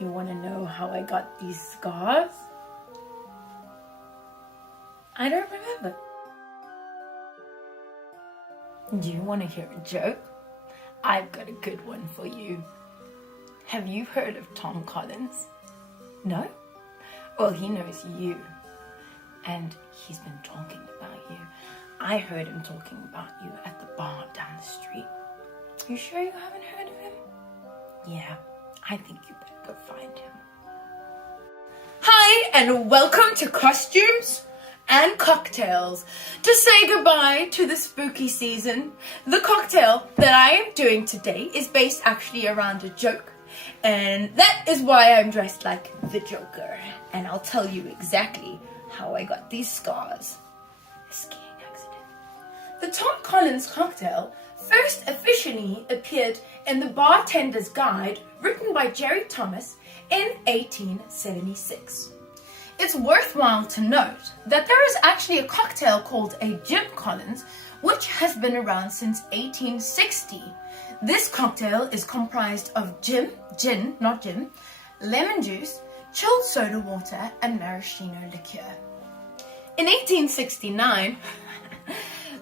You want to know how I got these scars? I don't remember. Do you want to hear a joke? I've got a good one for you. Have you heard of Tom Collins? No? Well, he knows you. And he's been talking about you. I heard him talking about you at the bar down the street. You sure you haven't heard of him? Yeah, I think you better go find him. Hi, and welcome to Costumes and Cocktails. To say goodbye to the spooky season, the cocktail that I am doing today is based actually around a joke. And that is why I'm dressed like the Joker. And I'll tell you exactly how I got these scars. A skiing accident. The Tom Collins cocktail first officially appeared in the Bartender's Guide, written by Jerry Thomas in 1876. It's worthwhile to note that there is actually a cocktail called a Gin Collins, which has been around since 1860. This cocktail is comprised of gin, lemon juice, chilled soda water, and maraschino liqueur. In 1869,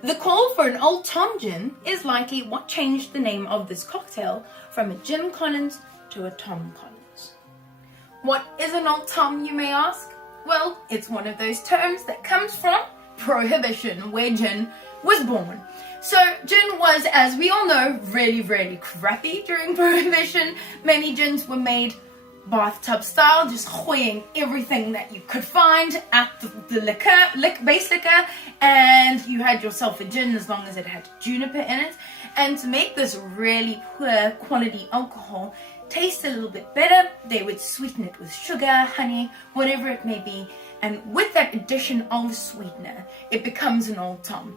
the call for an Old Tom gin is likely what changed the name of this cocktail from a Gin Collins to a Tom Collins. What is an Old Tom, you may ask? Well, it's one of those terms that comes from Prohibition, where gin was born. So gin was, as we all know, really, really crappy during Prohibition. Many gins were made bathtub style, just hoying everything that you could find at the base liquor, and you had yourself a gin as long as it had juniper in it. And to make this really poor quality alcohol taste a little bit better, they would sweeten it with sugar, honey, whatever it may be, and with that addition of sweetener, it becomes an Old Tom.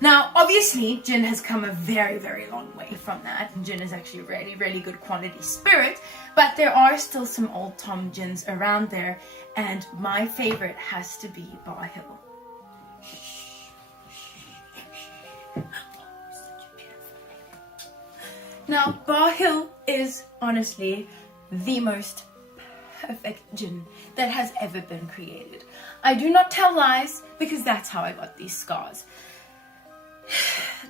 Now, obviously, gin has come a very, very long way from that. Gin is actually a really, really good quality spirit, but there are still some Old Tom gins around there, and my favorite has to be Bar Hill. Now, Bar Hill is honestly the most perfect gin that has ever been created. I do not tell lies, because that's how I got these scars.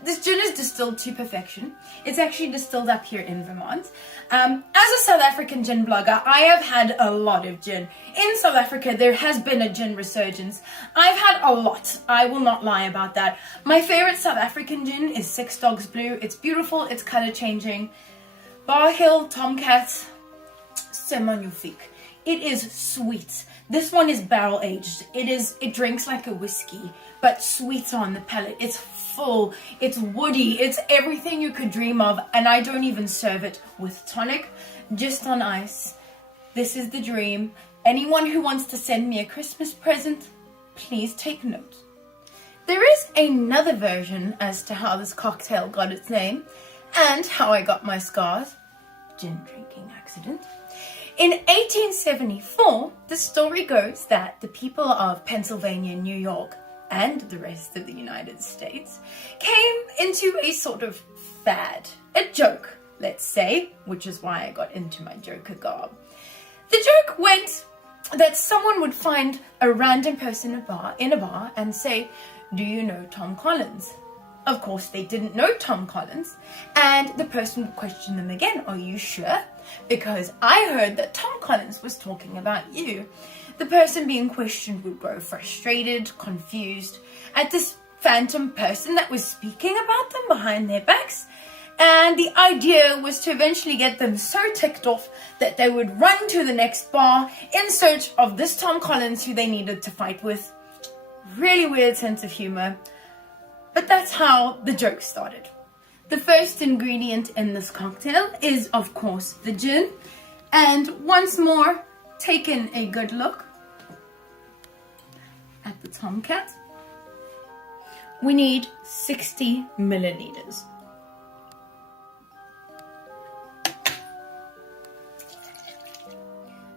This gin is distilled to perfection. It's actually distilled up here in Vermont. As a South African gin blogger, I have had a lot of gin. In South Africa, there has been a gin resurgence. I've had a lot. I will not lie about that. My favorite South African gin is Six Dogs Blue. It's beautiful. It's color changing. Bar Hill Tomcat, c'est magnifique. It is sweet. This one is barrel aged. It drinks like a whiskey, but sweet on the palate. It's full, it's woody, it's everything you could dream of, and I don't even serve it with tonic, just on ice. This is the dream. Anyone who wants to send me a Christmas present, please take note. There is another version as to how this cocktail got its name and how I got my scars. Gin drinking accident. In 1874, the story goes that the people of Pennsylvania, New York, and the rest of the United States came into a sort of fad, a joke, let's say, which is why I got into my Joker garb. The joke went that someone would find a random person in a bar and say, "Do you know Tom Collins?" Of course, they didn't know Tom Collins, and the person would question them again, "Are you sure? Because I heard that Tom Collins was talking about you." The person being questioned would grow frustrated, confused at this phantom person that was speaking about them behind their backs, and the idea was to eventually get them so ticked off that they would run to the next bar in search of this Tom Collins who they needed to fight with. Really weird sense of humor. But that's how the joke started. The first ingredient in this cocktail is, of course, the gin. And once more, taking a good look at the Tomcat, we need 60 milliliters.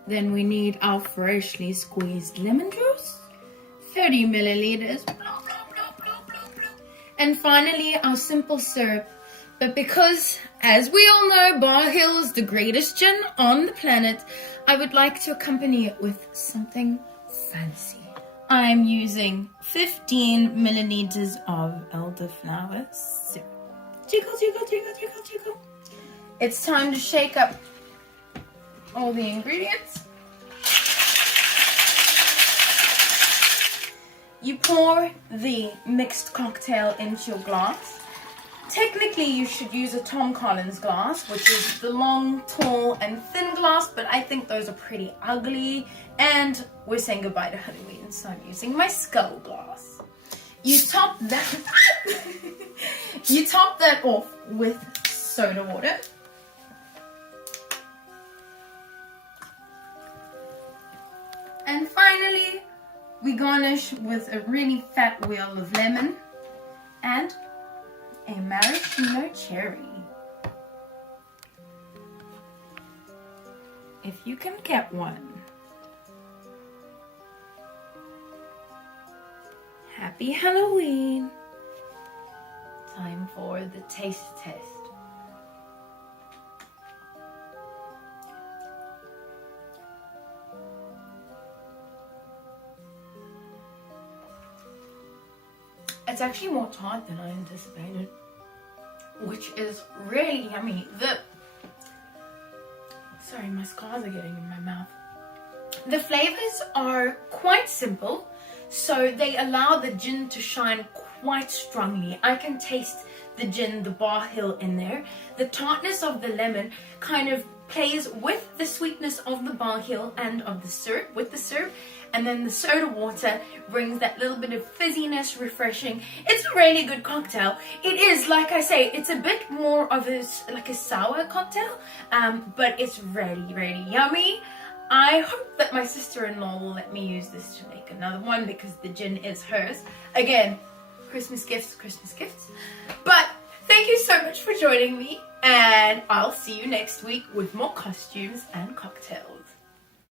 Then we need our freshly squeezed lemon juice, 30 milliliters. And finally, our simple syrup. But because As we all know, Bar Hill is the greatest gin on the planet. I would like to accompany it with something fancy. I'm using 15 milliliters of elderflower syrup. Jiggle, jiggle, jiggle, jiggle, jiggle. It's time to shake up all the ingredients. You pour the mixed cocktail into your glass. Technically, you should use a Tom Collins glass, which is the long, tall, and thin glass, but I think those are pretty ugly, and we're saying goodbye to Halloween, so I'm using my skull glass. You top that you top that off with soda water. And finally, we garnish with a really fat wheel of lemon and a maraschino cherry. If you can get one. Happy Halloween. Time for the taste test. It's actually more tart than I anticipated, which is really yummy. Sorry, my scars are getting in my mouth. The flavors are quite simple, so they allow the gin to shine quite strongly. I can taste the gin, the Bar Hill in there. The tartness of the lemon kind of plays with the sweetness of the Bar Hill and of the syrup, and then the soda water brings that little bit of fizziness, refreshing. It's a really good cocktail. It is, like I say, it's a bit more of a sour cocktail, but it's really, really yummy. I hope that my sister-in-law will let me use this to make another one because the gin is hers. Again, Christmas gifts, Christmas gifts. But thank you so much for joining me, and I'll see you next week with more costumes and cocktails.